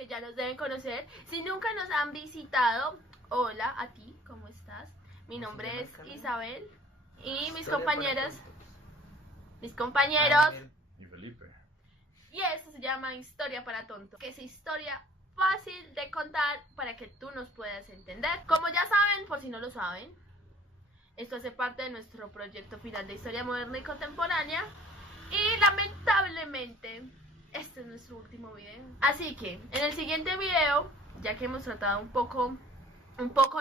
que ya nos deben conocer. Si nunca nos han visitado, hola a ti, ¿cómo estás? Mi nombre es Isabel y mis compañeros y Felipe. y esto se llama Historia para Tontos, que es historia fácil de contar para que tú nos puedas entender. Como ya saben, por si no lo saben, esto hace parte de nuestro proyecto final de historia moderna y contemporánea y lamentablemente este es nuestro último video. Así que en el siguiente video, ya que hemos tratado un poco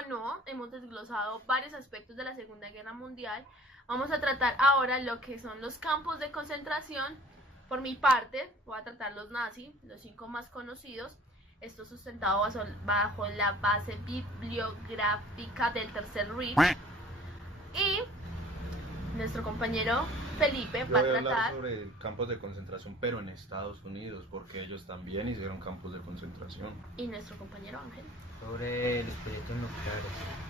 no, hemos desglosado varios aspectos de la Segunda Guerra Mundial, vamos a tratar ahora lo que son los campos de concentración. Por mi parte, voy a tratar los nazis, los 5 más conocidos. Esto sustentado bajo la base bibliográfica del Tercer Reich. Y nuestro compañero Felipe va a tratar hablar sobre campos de concentración, pero en Estados Unidos, porque ellos también hicieron campos de concentración. Y nuestro compañero Ángel sobre los proyectos nucleares.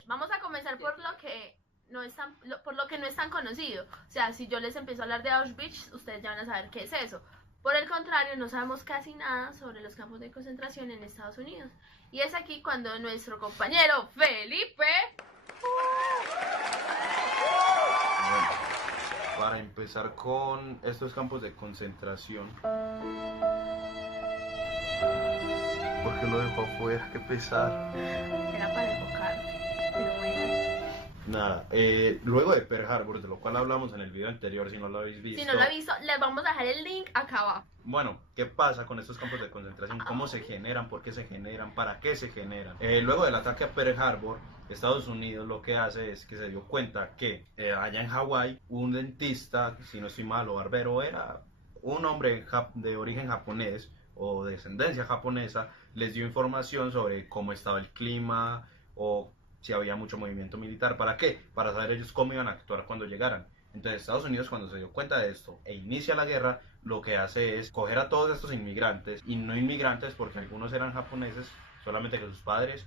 Vamos a comenzar por lo que no es tan conocido. O sea, si yo les empiezo a hablar de Auschwitz, ustedes ya van a saber qué es eso. Por el contrario, no sabemos casi nada sobre los campos de concentración en Estados Unidos. Y es aquí cuando nuestro compañero Felipe... Bueno, para empezar con estos campos de concentración, ¿por qué lo dejó afuera? Qué pesar. Era para enfocarte, pero bueno. Nada, luego de Pearl Harbor, de lo cual hablamos en el video anterior, si no lo habéis visto. Si no lo han visto, les vamos a dejar el link acá abajo. Bueno, ¿qué pasa con estos campos de concentración? ¿Cómo se generan? ¿Por qué se generan? ¿Para qué se generan? Luego del ataque a Pearl Harbor, Estados Unidos lo que hace es que se dio cuenta que allá en Hawái, un dentista, si no estoy mal, o barbero, era un hombre de origen japonés o de descendencia japonesa, les dio información sobre cómo estaba el clima o si había mucho movimiento militar. ¿Para qué? Para saber ellos cómo iban a actuar cuando llegaran. Entonces Estados Unidos, cuando se dio cuenta de esto e inicia la guerra, lo que hace es coger a todos estos inmigrantes, y no inmigrantes porque algunos eran japoneses, solamente que sus padres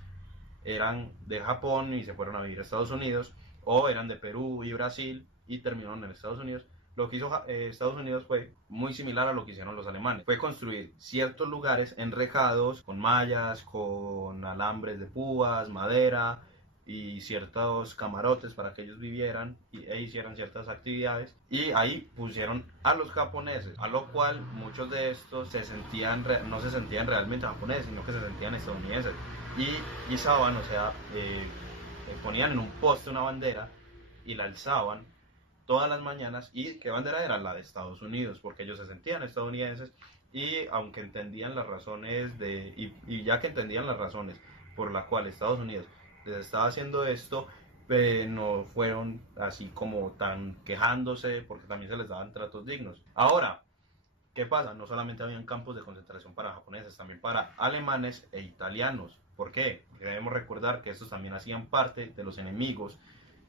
eran de Japón y se fueron a vivir a Estados Unidos, o eran de Perú y Brasil y terminaron en Estados Unidos. Lo que hizo Estados Unidos fue muy similar a lo que hicieron los alemanes. Fue construir ciertos lugares enrejados con mallas, con alambres de púas, madera y ciertos camarotes para que ellos vivieran e hicieran ciertas actividades, y ahí pusieron a los japoneses, a lo cual muchos de estos no se sentían realmente japoneses, sino que se sentían estadounidenses, y izaban, o sea, ponían en un poste una bandera y la alzaban todas las mañanas. ¿Y qué bandera era? La de Estados Unidos, porque ellos se sentían estadounidenses, y aunque entendían las razones y ya que entendían las razones por las cuales Estados Unidos les estaba haciendo esto, no fueron así como tan quejándose, porque también se les daban tratos dignos. Ahora, ¿qué pasa? No solamente habían campos de concentración para japoneses, también para alemanes e italianos. ¿Por qué? Porque debemos recordar que estos también hacían parte de los enemigos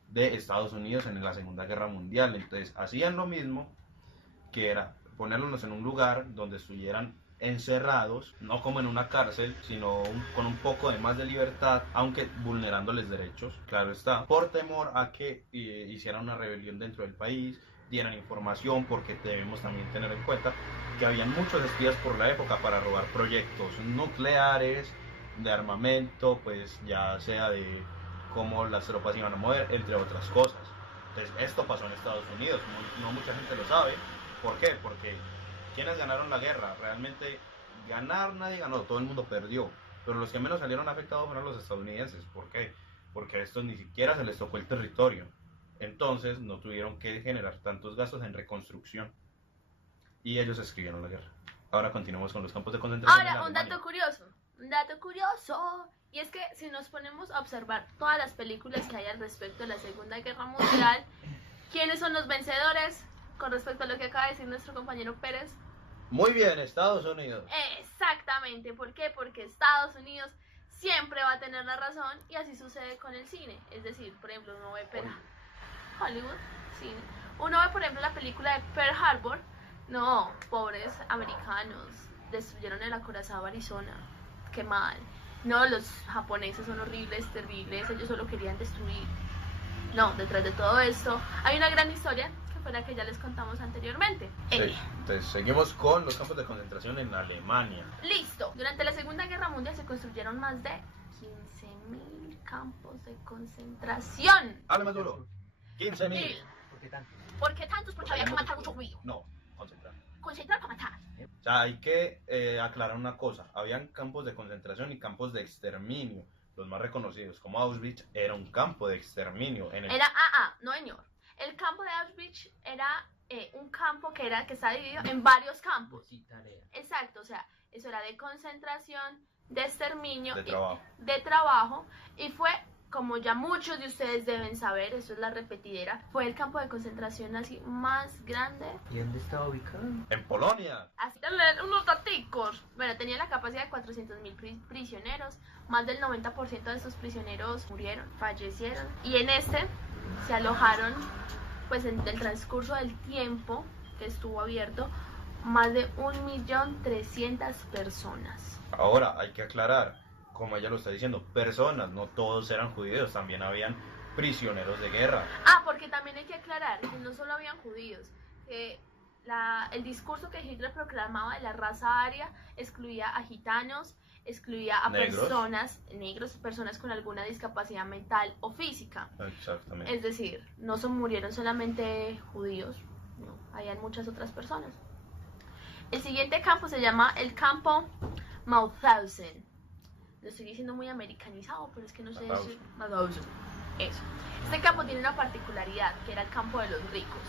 de Estados Unidos en la Segunda Guerra Mundial. Entonces hacían lo mismo, que era ponerlos en un lugar donde estuvieran encerrados, no como en una cárcel, sino con un poco de más de libertad, aunque vulnerándoles derechos, claro está, por temor a que hicieran una rebelión dentro del país, dieran información, porque debemos también tener en cuenta que habían muchos espías por la época para robar proyectos nucleares, de armamento, pues ya sea de cómo las tropas iban a mover, entre otras cosas. Entonces esto pasó en Estados Unidos, no mucha gente lo sabe. ¿Por qué? Porque ¿quiénes ganaron la guerra? Realmente ganar nadie ganó, todo el mundo perdió, pero los que menos salieron afectados fueron los estadounidenses. ¿Por qué? Porque a estos ni siquiera se les tocó el territorio, entonces no tuvieron que generar tantos gastos en reconstrucción, y ellos escribieron la guerra. Ahora continuamos con los campos de concentración. Ahora, un dato curioso, y es que si nos ponemos a observar todas las películas que hay al respecto de la Segunda Guerra Mundial, ¿quiénes son los vencedores? Con respecto a lo que acaba de decir nuestro compañero Pérez. Muy bien, Estados Unidos. Exactamente, ¿por qué? Porque Estados Unidos siempre va a tener la razón, y así sucede con el cine. Es decir, por ejemplo, uno ve Hollywood, cine. Uno ve, por ejemplo, la película de Pearl Harbor. No, pobres americanos, destruyeron el acorazado Arizona. Qué mal. No, los japoneses son horribles, terribles, ellos solo querían destruir. No, detrás de todo esto hay una gran historia, que fue la que ya les contamos anteriormente. Sí, entonces seguimos con los campos de concentración en Alemania. Listo. Listo. Durante la Segunda Guerra Mundial se construyeron más de 15.000 campos de concentración. Hable más duro. 15.000. ¿Por qué tantos? ¿Por qué tantos? Porque había que matar mucho judío. No, concentrar. Concentrar para matar. O sea, hay que aclarar una cosa. Habían campos de concentración y campos de exterminio. Los más reconocidos, como Auschwitz, era un campo de exterminio. No señor. El campo de Auschwitz era un campo que está dividido en varios campos. Sí, tarea. Exacto, o sea, eso era de concentración, de exterminio, De trabajo. Y fue, como ya muchos de ustedes deben saber, eso es la repetidera, fue el campo de concentración nazi más grande. ¿Y dónde estaba ubicado? En Polonia. Así te leen unos daticos. Bueno, tenía la capacidad de 400.000 prisioneros. Más del 90% de estos prisioneros murieron, fallecieron. Y en este se alojaron, pues en el transcurso del tiempo que estuvo abierto, más de 1.300.000 personas. Ahora hay que aclarar, como ella lo está diciendo, personas, no todos eran judíos, también habían prisioneros de guerra. Porque también hay que aclarar que no solo habían judíos, que el discurso que Hitler proclamaba de la raza aria excluía a gitanos, excluía a personas negros, personas con alguna discapacidad mental o física. Exactamente. Es decir, no murieron solamente judíos, no, habían muchas otras personas. El siguiente campo se llama el campo Mauthausen. Lo estoy diciendo muy americanizado, pero es que no sé decir Mauthausen. Eso. Este campo tiene una particularidad, que era el campo de los ricos.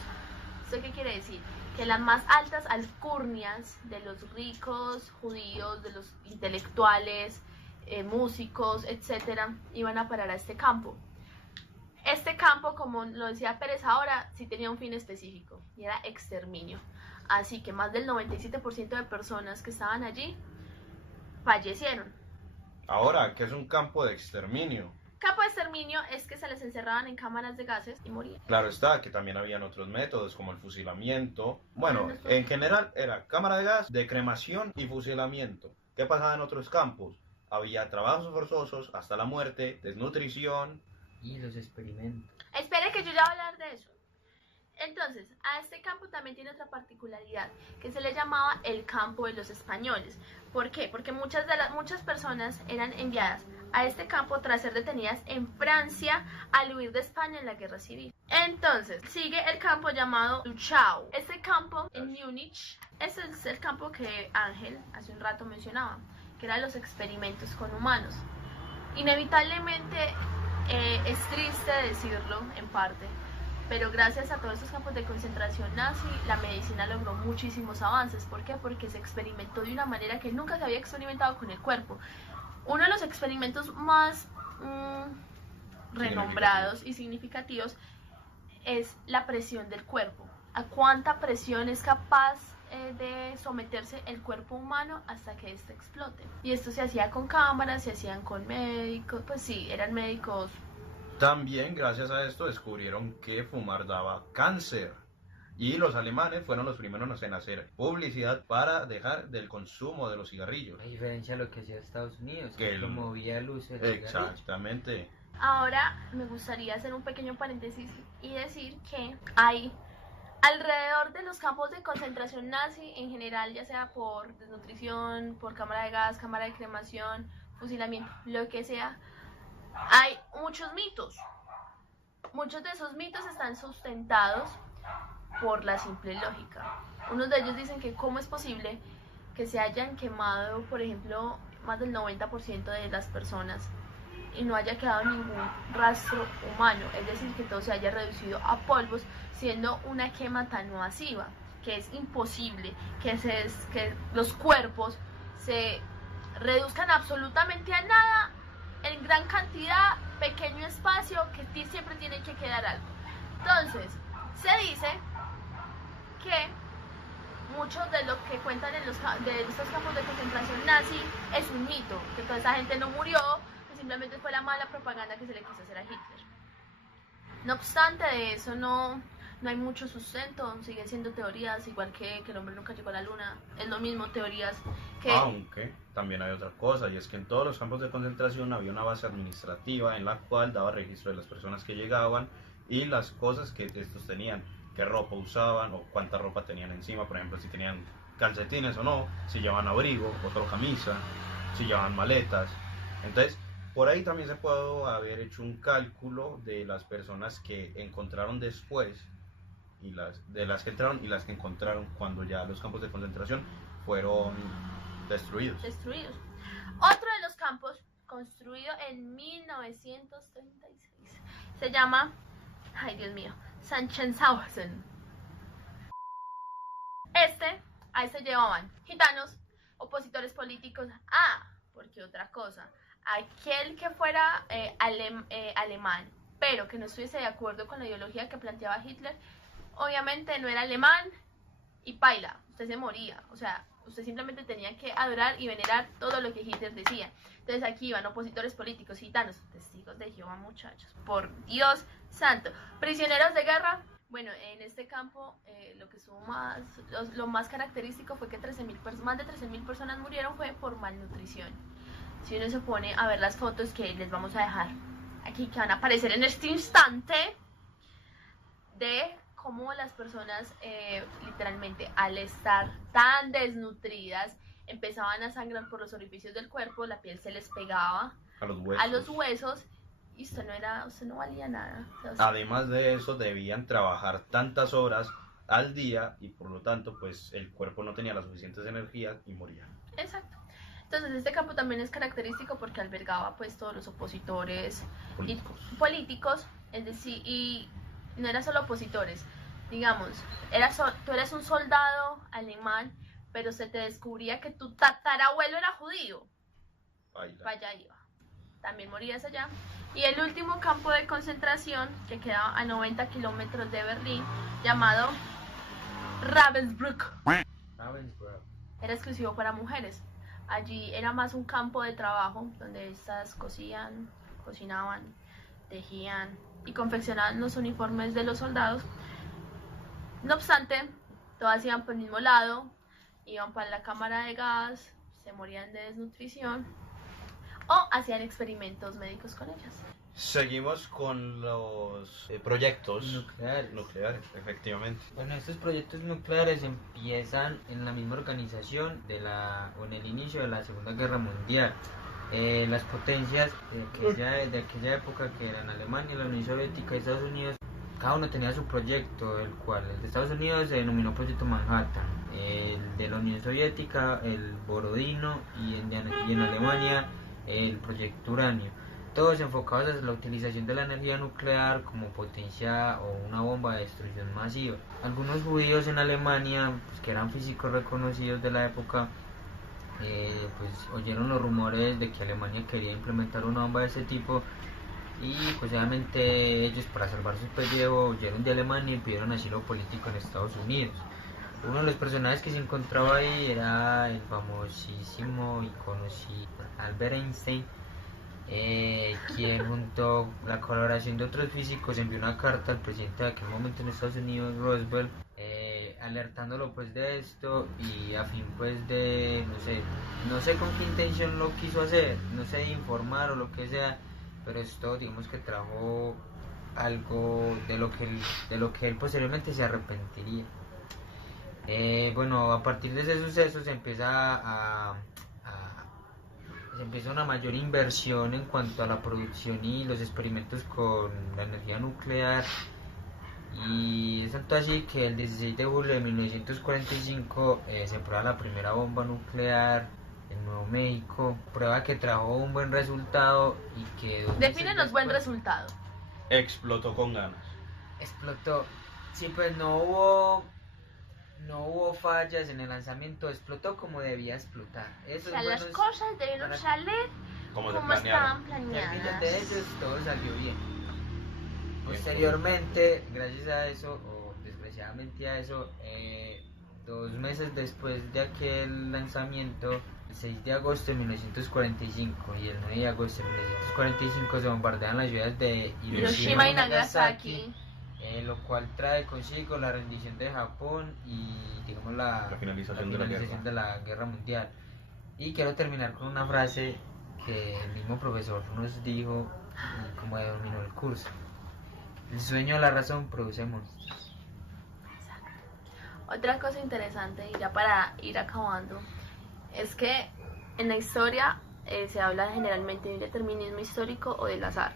¿Esto qué quiere decir? Que las más altas alcurnias de los ricos judíos, de los intelectuales, músicos, etcétera, iban a parar a este campo. Este campo, como lo decía Pérez ahora, sí tenía un fin específico, y era exterminio. Así que más del 97% de personas que estaban allí fallecieron. Ahora, ¿qué es un campo de exterminio? Campo de exterminio es que se les encerraban en cámaras de gases y morían. Claro está, que también habían otros métodos como el fusilamiento. Bueno, en general era cámara de gas, de cremación y fusilamiento. ¿Qué pasaba en otros campos? Había trabajos forzosos hasta la muerte, desnutrición. Y los experimentos. Espere que yo ya voy a hablar de eso. Entonces, a este campo también tiene otra particularidad, que se le llamaba el campo de los españoles. ¿Por qué? Porque muchas personas eran enviadas a este campo tras ser detenidas en Francia al huir de España en la guerra civil. Entonces, sigue el campo llamado Dachau. Este campo en Múnich, ese es el campo que Ángel hace un rato mencionaba, que eran los experimentos con humanos. Inevitablemente, es triste decirlo en parte, pero gracias a todos estos campos de concentración nazi, la medicina logró muchísimos avances. ¿Por qué? Porque se experimentó de una manera que nunca se había experimentado con el cuerpo. Uno de los experimentos más renombrados y significativos es la presión del cuerpo. ¿A cuánta presión es capaz de someterse el cuerpo humano hasta que éste explote? Y esto se hacía con cámaras, se hacían con médicos, pues sí, eran médicos. También, gracias a esto, descubrieron que fumar daba cáncer. Y los alemanes fueron los primeros en hacer publicidad para dejar del consumo de los cigarrillos. A diferencia de lo que hacía Estados Unidos, que Que promovía el uso de Exactamente. Ahora me gustaría hacer un pequeño paréntesis y decir que hay alrededor de los campos de concentración nazi en general, ya sea por desnutrición, por cámara de gas, cámara de cremación, fusilamiento, lo que sea, hay muchos mitos. Muchos de esos mitos están sustentados por la simple lógica. Unos de ellos dicen que cómo es posible que se hayan quemado, por ejemplo, más del 90% de las personas y no haya quedado ningún rastro humano, es decir, que todo se haya reducido a polvos, siendo una quema tan masiva, que es imposible que los cuerpos se reduzcan absolutamente a nada en gran cantidad, pequeño espacio, que siempre tiene que quedar algo. Entonces, se dice que mucho de lo que cuentan de estos campos de concentración nazi es un mito, que toda esa gente no murió, que simplemente fue la mala propaganda que se le quiso hacer a Hitler. No obstante de eso, no hay mucho sustento, siguen siendo teorías, igual que el hombre nunca llegó a la luna, es lo mismo, teorías que... Aunque también hay otra cosa, y es que en todos los campos de concentración había una base administrativa en la cual daba registro de las personas que llegaban y las cosas que estos tenían, qué ropa usaban o cuánta ropa tenían encima. Por ejemplo, si tenían calcetines o no, si llevan abrigo, otro camisa, si llevan maletas. Entonces, por ahí también se puede haber hecho un cálculo de las personas que encontraron después y de las que entraron y las que encontraron cuando ya los campos de concentración fueron destruidos. Otro de los campos, construido en 1936, se llama, ay Dios mío, Sachsenhausen. Ahí se llevaban gitanos, opositores políticos. Porque otra cosa, aquel que fuera alemán, pero que no estuviese de acuerdo con la ideología que planteaba Hitler, obviamente no era alemán y paila, usted se moría. O sea, usted simplemente tenía que adorar y venerar todo lo que Hitler decía. Entonces aquí iban opositores políticos, gitanos, testigos de Jehová, muchachos, por Dios santo, prisioneros de guerra. Bueno, en este campo lo que estuvo lo más característico fue que más de 13.000 personas murieron fue por malnutrición. Si uno se pone a ver las fotos que les vamos a dejar aquí, que van a aparecer en este instante, de cómo las personas literalmente al estar tan desnutridas empezaban a sangrar por los orificios del cuerpo, la piel se les pegaba a los huesos y usted no valía nada. O sea, además de eso, debían trabajar tantas horas al día y por lo tanto pues el cuerpo no tenía las suficientes energías y morían. Exacto. Entonces este campo también es característico porque albergaba pues todos los opositores políticos, es decir, y no era solo opositores, digamos, tú eras un soldado alemán, pero se te descubría que tu tatarabuelo era judío, vaya iba, también morías allá. Y el último campo de concentración, que quedaba a 90 kilómetros de Berlín, llamado Ravensbrück, era exclusivo para mujeres. Allí era más un campo de trabajo donde estas cocinaban, tejían y confeccionaban los uniformes de los soldados. No obstante, todas iban por el mismo lado, iban para la cámara de gas, se morían de desnutrición o hacían experimentos médicos con ellas. Seguimos con los proyectos nucleares, efectivamente. Bueno, estos proyectos nucleares empiezan en la misma organización o en el inicio de la Segunda Guerra Mundial. Las potencias de aquella época, que eran Alemania, la Unión Soviética y Estados Unidos, cada uno tenía su proyecto, el de Estados Unidos se denominó Proyecto Manhattan, el de la Unión Soviética el Borodino y en Alemania el Proyecto Uranio. Todos enfocados hacia la utilización de la energía nuclear como potencia o una bomba de destrucción masiva. Algunos judíos en Alemania, pues, que eran físicos reconocidos de la época, pues oyeron los rumores de que Alemania quería implementar una bomba de ese tipo y pues obviamente ellos, para salvar su pellejo, huyeron de Alemania y pidieron asilo político en Estados Unidos. Uno de los personajes que se encontraba ahí era el famosísimo y conocido Albert Einstein, quien junto a la colaboración de otros físicos envió una carta al presidente de aquel momento en Estados Unidos, Roosevelt, alertándolo pues de esto y a fin pues de, no sé con qué intención lo quiso hacer, no sé, informar o lo que sea, pero esto digamos que trajo algo de lo que él posteriormente se arrepentiría. Bueno, a partir de ese suceso se empieza una mayor inversión en cuanto a la producción y los experimentos con la energía nuclear, y es tanto así que el 16 de julio de 1945 se prueba la primera bomba nuclear en Nuevo México, prueba que trajo un buen resultado y que... Defínenos buen resultado. Explotó con ganas. Explotó, sí, pues no hubo fallas en el lanzamiento, explotó como debía explotar. Eso, o sea, las cosas debieron salir como estaban planeadas. De ellos todo salió bien. Posteriormente, gracias a eso, o desgraciadamente a eso, 2 meses después de aquel lanzamiento, el 6 de agosto de 1945 y el 9 de agosto de 1945 se bombardean las ciudades de Hiroshima y Nagasaki. Lo cual trae consigo la rendición de Japón y digamos la finalización de la guerra mundial. Y quiero terminar con una frase que el mismo profesor nos dijo como denominó el curso: el sueño de la razón produce monstruos. Otra cosa interesante, y ya para ir acabando, es que en la historia se habla generalmente de un determinismo histórico o del azar.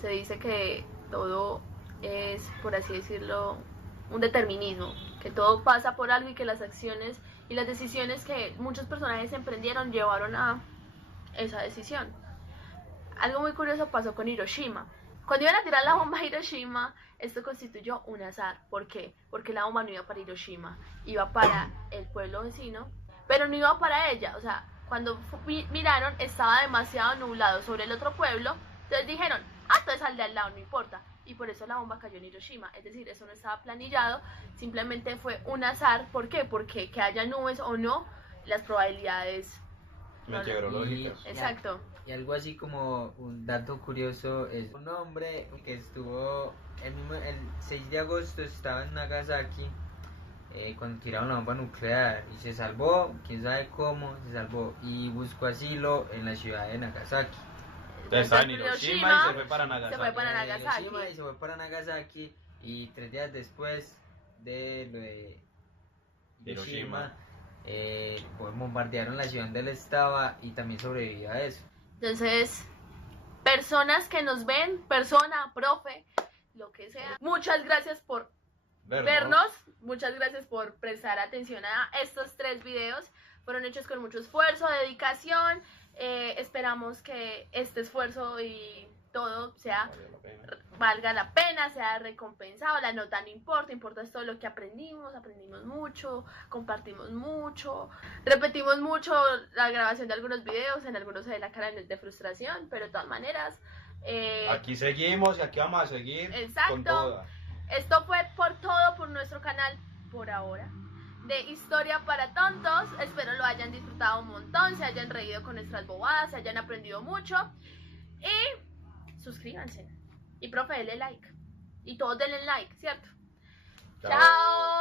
Se dice que todo es, por así decirlo, un determinismo, que todo pasa por algo y que las acciones y las decisiones que muchos personajes emprendieron llevaron a esa decisión. Algo muy curioso pasó con Hiroshima. Cuando iban a tirar la bomba a Hiroshima, esto constituyó un azar. ¿Por qué? Porque la bomba no iba para Hiroshima, iba para el pueblo vecino, pero no iba para ella. O sea, cuando miraron, estaba demasiado nublado sobre el otro pueblo, entonces dijeron, entonces al de al lado, no importa. Y por eso la bomba cayó en Hiroshima. Es decir, eso no estaba planillado, simplemente fue un azar. ¿Por qué? Porque que haya nubes o no, las probabilidades... Meteorológicas. Exacto. Y algo así como un dato curioso es un hombre que estuvo el 6 de agosto estaba en Nagasaki cuando tiraron la bomba nuclear y se salvó, quién sabe cómo se salvó, y buscó asilo en la ciudad de Nagasaki. Entonces estaba en Hiroshima y se fue para Nagasaki. Se fue para Nagasaki. Hiroshima y se fue para Nagasaki, y 3 días después de lo de Hiroshima, pues bombardearon la ciudad donde él estaba y también sobrevivió a eso. Entonces, personas que nos ven, persona, profe, lo que sea, muchas gracias por vernos, muchas gracias por prestar atención a estos 3 videos. Fueron hechos con mucho esfuerzo, dedicación. Esperamos que este esfuerzo y todo valga la pena, sea recompensado. La nota no importa, importa es todo lo que aprendimos mucho, compartimos mucho, repetimos mucho la grabación de algunos videos, en algunos se ve la cara de frustración, pero de todas maneras aquí seguimos y aquí vamos a seguir. Exacto. Con toda. Esto fue por nuestro canal por ahora de Historia para Tontos. Espero lo hayan disfrutado un montón, se hayan reído con nuestras bobadas, se hayan aprendido mucho. Y suscríbanse. Y profe, denle like. Y todos denle like, ¿cierto? Chao.